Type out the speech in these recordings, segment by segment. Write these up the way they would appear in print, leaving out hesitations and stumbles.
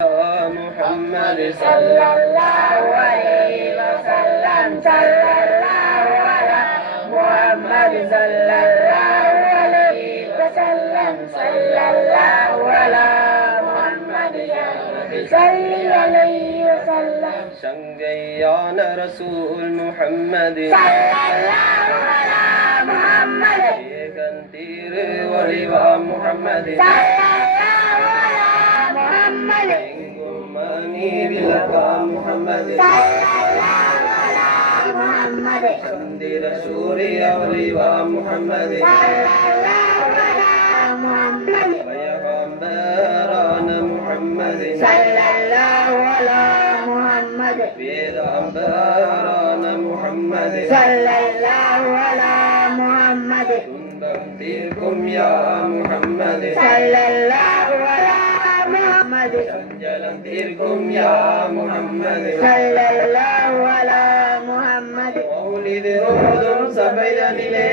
محمد صلى الله عليه وسلم صلى الله على محمد صلى الله عليه وسلم صلى الله على محمد صلى عليه وسلم شنگيان رسول محمد صلى الله على محمد كنتير ولوا محمد صلى الله على محمد محمد صلى الله على محمد شندير سوريا ولوا محمد صلى الله على محمد ويغمبران محمد صلى الله على محمد ويغمبران محمد صلى الله على محمد تنبغتكم يا محمد صلى الله على محمد سنجلنتكم يا محمد صلى الله على محمد مولد روض سبيلنيலே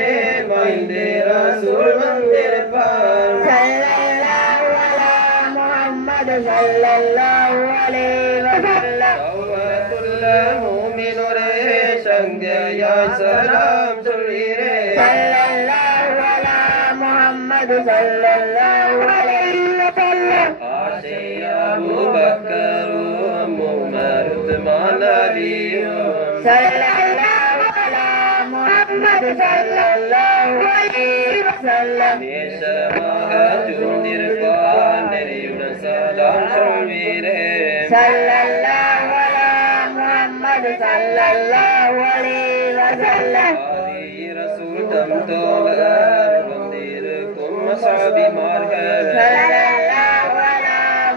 மொய்ந்து ரசூல் வந்திருப்பார் صلى الله على محمد صلى الله عليه وسلم தௌவத்துல் முஃமினூரே சங்கையாய் சலாம் சொல்வீரே صلى الله على محمد صلى الله عليه وسلم أبو بكر عمر عثمان علي صلى الله على محمد صلى الله عليه وسلم நேசமாக ஜூனிருப்பான் நெறியுடன் சலாம் சொல்வீரே صلى الله على محمد صلى الله عليه وسلم ஆதி ரசூல் தம் தோழர் வந்திருக்கும் அஸ்ஹாபிமார்கள்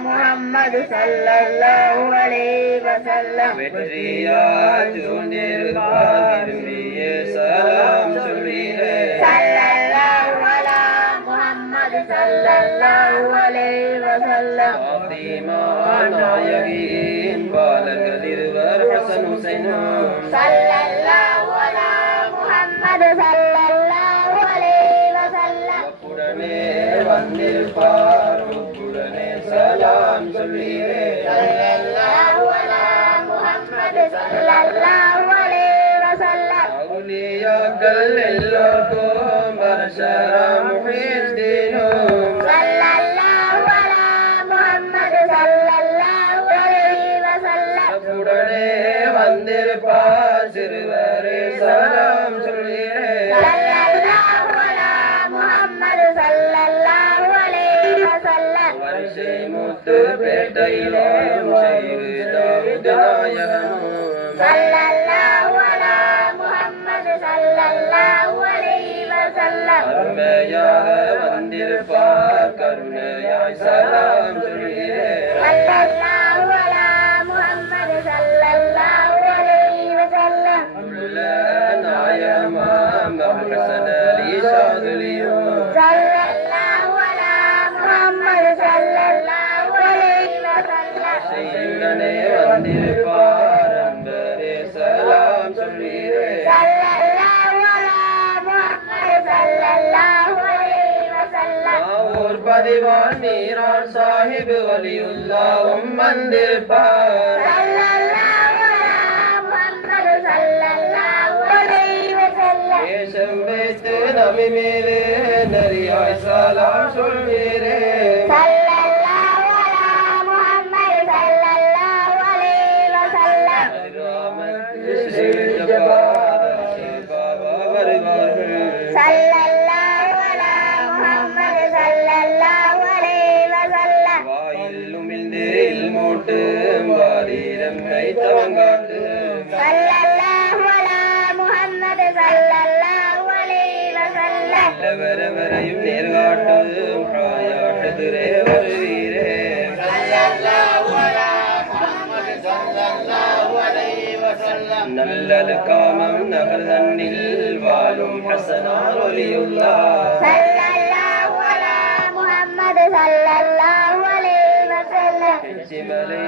محمد صلى الله عليه وسلم வெற்றியா ஜூனிருப்பான் விரும்பிய சலாம் சொல்வீரே صلى الله على محمد صلى الله عليه وسلم ஃபாத்திமா நாயகியின் பாலர்கள் இருவர் ஹசன் ஹுசைனும் صلى الله على محمد صلى الله عليه وسلم உடனே வந்திருப்பார் உடனே சலாம் சொல்வீரே صلى الله على محمد صلى الله عليه وسلم அவுலியாக்கள் எல்லோருக்கும் பரஷர முஹித்தீனும் صلى الله على محمد صلى الله عليه وسلم உடனே வந்திருப்பார் சிறுவரே சலாம் சொல்வீரே صلى الله على محمد صلى الله عليه وسلم வரிசை முத்து பேட்டையிலே செய்து தாவூத் நாயகமும் صلى الله على محمد صلى الله عليه وسلم அருமையாக வந்திருப்பார் கருணையாய் சலாம் சொல்வீரே صلى الله على محمد صلى الله عليه وسلم நாயகமாம் ஹசன் அலி ஷாதுலியும் صلى الله على محمد صلى الله عليه وسلم செய்யுடனே வந்திருப்பார் அன்பரே சலாம் சொல்வீரே صلى الله على محمد صلى الله عليه وسلم நாவூர் பதிவான் மீரான் சாஹிப் வலியுல்லாஹும் வந்திருப்பார் صلى الله على محمد صلى الله عليه وسلم தேசம் வைத்து நபி மீது நரியாய் சலாம் சொல்வீரே صلى الله على محمد صلى الله عليه وسلم صلى الله على محمد صلى الله عليه وسلم வாயிலும் மூட்டு வாரிரம் வைத்தவங்காட்டு صلى الله على محمد صلى الله عليه وسلم வரையும் நேர்காட்டு ஹாயாட்டுரே வருவீரே صلى الله على محمد صلى الله عليه وسلم நல்லல் காமம் நகர்தன்னில் வாழும் ஹசனார் வலியுல்லாஹ் صلى الله على محمد صلى الله عليه وسلم சிமலை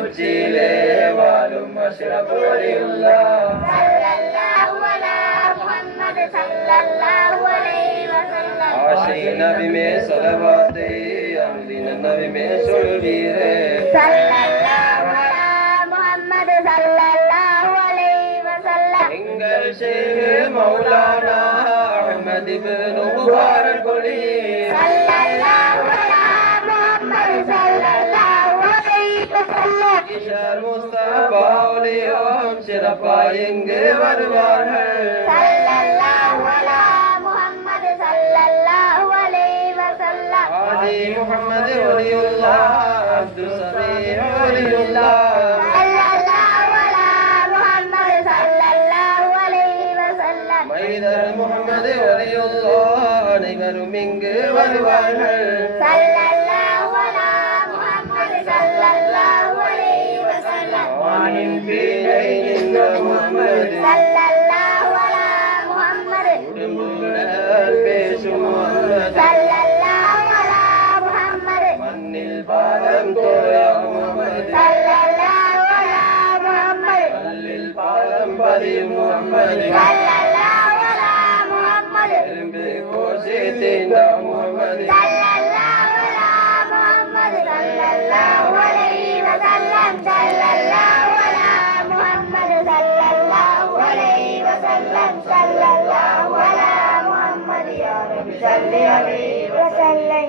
உச்சியிலே வாழும் அஷ்ரஃப் வலியுல்லாஹ் صلى الله على محمد صلى الله عليه وسلم ஆஷை நபி மே ஸலவாத்தே அம்தின நபிமே சொல்வீரே ஸல்லல்லாஹு அலா முஹம்மது ஸல்லல்லாஹு அலைஹி வஸல்லம் எங்கள் ஷேக் மௌலானா அஹ்மத் இப்னு முபாரக் ஒலி ஸல்லல்லாஹு அலா முஹம்மது ஸல்லல்லாஹு அலைஹி வஸல்லம் கிஷார் முஸ்தபா ஒலியும் சிறப்பாய் இங்கு வருவார்கள் ஸல்லல்லாஹு அலா முஹம்மது ஸல்லல்லாஹு அலைஹி வஸல்லம் ஆதி முஹம்மது ஒலியுல்லாஹ் அப்துல் சமீர் ஒலியுல்லாஹ் ஸல்லல்லாஹு அலா முஹம்மது ஸல்லல்லாஹு அலைஹி வஸல்லம் மைதர் முஹம்மது ஒலியுல்லாஹ் அனைவரும் இங்கு வருவார்கள் ஸல்லல்லாஹு அலா முஹம்மது ஸல்லல்லாஹு அலைஹி வஸல்லம் வானின் கீழே நின்ற முஹம்மது ஸல்லல்லாஹு அலா முஹம்மது உடம்புடன் பேசும் முஹம்மது ஸல்லல்லாஹு அலா முஹம்மது மண்ணில் பாதம் தோயா முஹம்மது ஸல்லல்லாஹு அலா முஹம்மது கல்லில் பாதம் பதியும் முஹம்மது ஸல்லல்லாஹு அலா முஹம்மது எறும்பு கோசி தீண்ட முஹம்மது ஸல்லல்லாஹு அலா முஹம்மது ஸல்லல்லாஹு அலைஹி வஸல்லம் ஸல்லல்லாஹு அலா முஹம்மது ஸல்லல்லாஹு அலைஹி வஸல்லம் ஸல்லல்லாஹு அலா முஹம்மது யா ரப்பி ஸல்லி அலைஹி வஸல்லம்